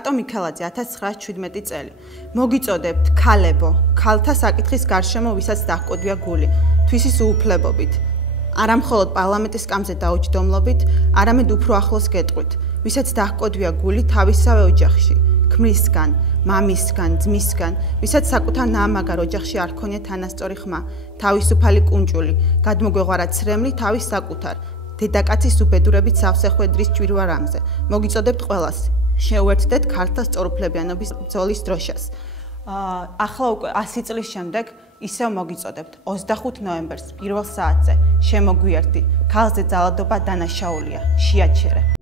კატო მიქელაძე 1917 წელი. მოგიწოდებთ ქალებო, ქალთა საკითხის გარშემო ვისაც დაჰკვდია გული, თვისის უუფლებობით. არა მხოლოდ პარლამენტის სკამზე დაუჯდომლობით, არამედ უფრო ახლოს გეტყვით, ვისაც დაჰკვდია გული თავისსავე ოჯახში, ქმრისგან, მამისგან, ძმისგან, ვისაც საკუთარ ნაამაგარ ოჯახში არ ჰქონია თანასწორი ხმა, თავისუფალი კუნჭული, გადმოგვეღვარა ცრემლი თავის საკუთარ დედაკაცის უბედურებით სავსეხვედრის ჭვირვა რამზე. მოგიწოდებთ ყველას. შევერთდეთ ქალთა სწორუფლებიანობის ბრძოლის დროშას. ახლა უკვე 100 წლის შემდეგ ისევ მოგიწოდებთ 25 ნოემბერს პირველ საათზე შემოგვიერთდი. ქალზე ძალადობა დანაშაულია. შეაჩერე.